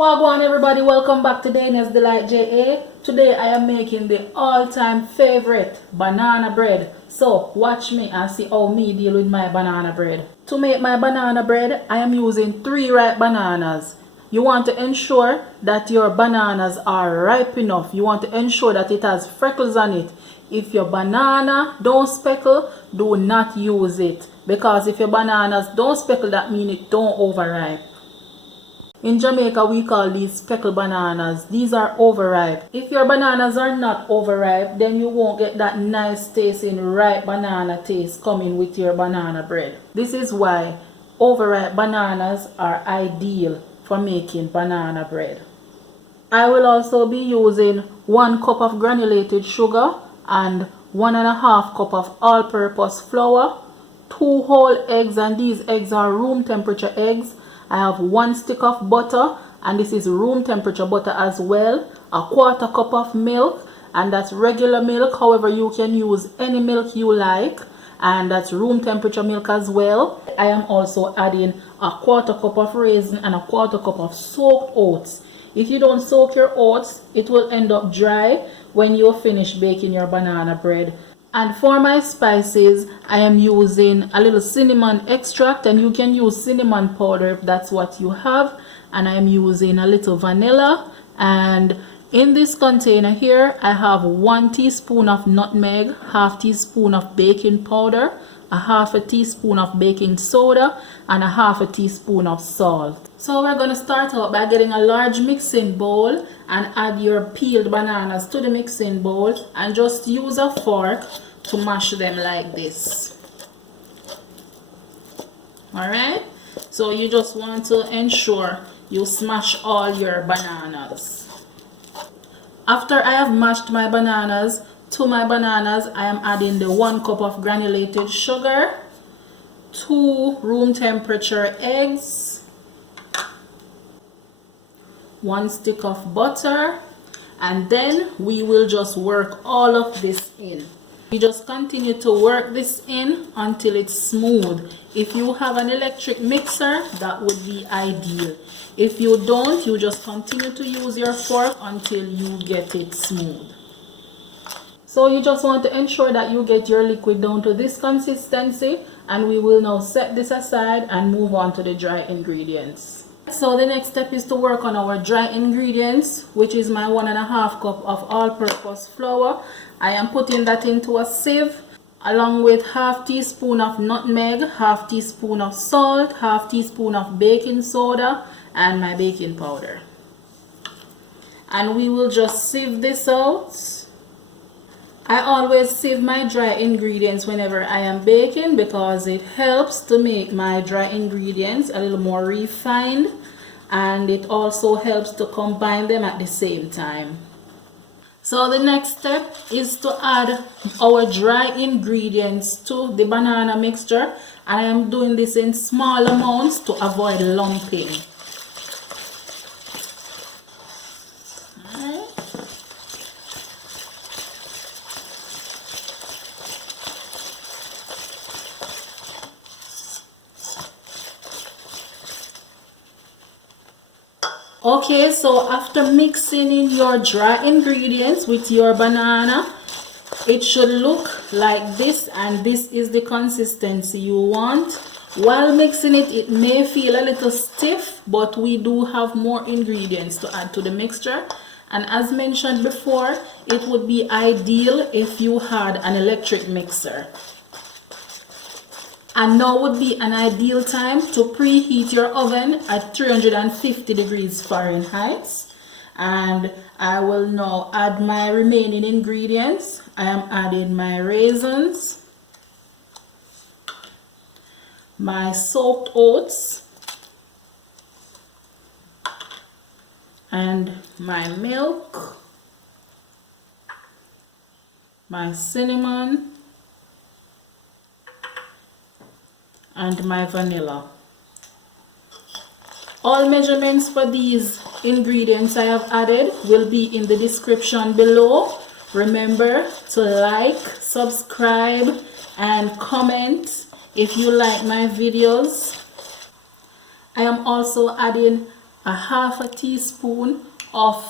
Wagwan everybody, welcome back to Dania's Delight JA. Today I am making the all-time favorite banana bread. So watch me and see how me deal with my banana bread. To make my banana bread, I am using 3 ripe bananas. You want to ensure that your bananas are ripe enough. You want to ensure that it has freckles on it. If your banana don't speckle, do not use it. Because if your bananas don't speckle, that means it don't overripe. In Jamaica, we call these speckled bananas. These are overripe. If your bananas are not overripe, then you won't get that nice tasting ripe banana taste coming with your banana bread. This is why overripe bananas are ideal for making banana bread. I will also be using 1 cup of granulated sugar and 1.5 cup of all-purpose flour, 2 whole eggs, and these eggs are room temperature eggs. I have 1 stick of butter, and this is room temperature butter as well. 1/4 cup of milk, and that's regular milk. However, you can use any milk you like, and that's room temperature milk as well. I am also adding 1/4 cup of raisin and 1/4 cup of soaked oats. If you don't soak your oats, it will end up dry when you finish baking your banana bread. And for my spices, I am using a little cinnamon extract, and you can use cinnamon powder if that's what you have. And I am using a little vanilla. And in this container here, I have 1 teaspoon of nutmeg, 1/2 teaspoon of baking powder, 1/2 teaspoon of baking soda, and 1/2 teaspoon of salt. So we're going to start out by getting a large mixing bowl and add your peeled bananas to the mixing bowl, and just use a fork to mash them like this. Alright, so you just want to ensure you smash all your bananas. After I have mashed my bananas, to my bananas I am adding the 1 cup of granulated sugar, 2 room temperature eggs, 1 stick of butter, and then we will just work all of this in. You just continue to work this in until it's smooth. If you have an electric mixer, that would be ideal. If you don't, you just continue to use your fork until you get it smooth. So you just want to ensure that you get your liquid down to this consistency, and we will now set this aside and move on to the dry ingredients. So the next step is to work on our dry ingredients, which is my 1.5 cup of all-purpose flour. I am putting that into a sieve along with 1/2 teaspoon of nutmeg, 1/2 teaspoon of salt, 1/2 teaspoon of baking soda, and my baking powder. And we will just sieve this out. I always sieve my dry ingredients whenever I am baking because it helps to make my dry ingredients a little more refined, and it also helps to combine them at the same time. So the next step is to add our dry ingredients to the banana mixture, and I am doing this in small amounts to avoid lumping. Okay, so after mixing in your dry ingredients with your banana, it should look like this, and this is the consistency you want. While mixing it, it may feel a little stiff, but we do have more ingredients to add to the mixture. And as mentioned before, it would be ideal if you had an electric mixer. And now would be an ideal time to preheat your oven at 350 degrees Fahrenheit. And I will now add my remaining ingredients. I am adding my raisins, my soaked oats, and my milk, my cinnamon, and my vanilla. All measurements for these ingredients I have added will be in the description below. Remember to like, subscribe, and comment if you like my videos. I am also adding a half a teaspoon of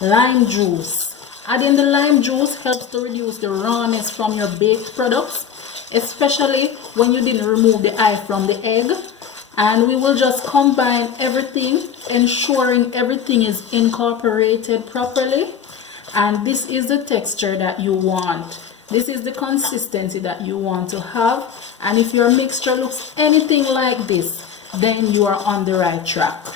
lime juice. Adding the lime juice helps to reduce the rawness from your baked products, especially when you didn't remove the eye from the egg. And we will just combine everything, ensuring everything is incorporated properly. And this is the texture that you want. This is the consistency that you want to have. And if your mixture looks anything like this, then you are on the right track.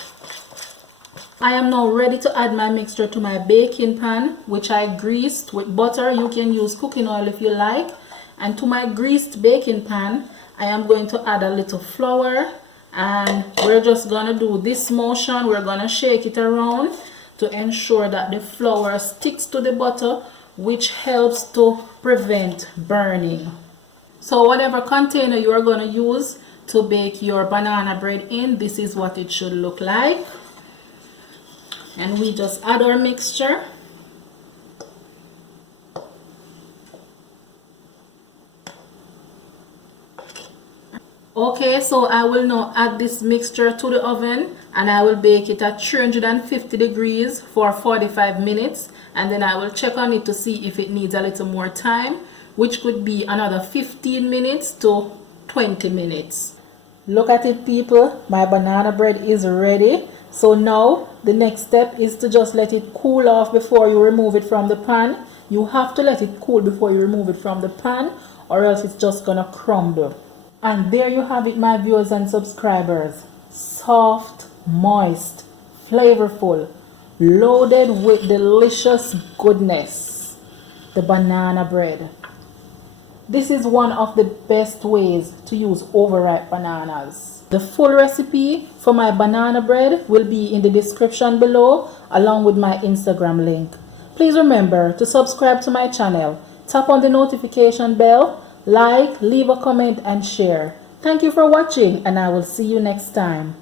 I am now ready to add my mixture to my baking pan, which I greased with butter. You can use cooking oil if you like. And to my greased baking pan, I am going to add a little flour. And we're just going to do this motion. We're going to shake it around to ensure that the flour sticks to the butter, which helps to prevent burning. So whatever container you are going to use to bake your banana bread in, this is what it should look like. And we just add our mixture. Okay, so I will now add this mixture to the oven and I will bake it at 350 degrees for 45 minutes, and then I will check on it to see if it needs a little more time, which could be another 15 minutes to 20 minutes. Look at it, people, my banana bread is ready. So now the next step is to just let it cool off before you remove it from the pan. You have to let it cool before you remove it from the pan, or else it's just gonna crumble. And there you have it, my viewers and subscribers. Soft, moist, flavorful, loaded with delicious goodness. The banana bread. This is one of the best ways to use overripe bananas. The full recipe for my banana bread will be in the description below, along with my Instagram link. Please remember to subscribe to my channel, tap on the notification bell, like, leave a comment and share. Thank you for watching, and I will see you next time.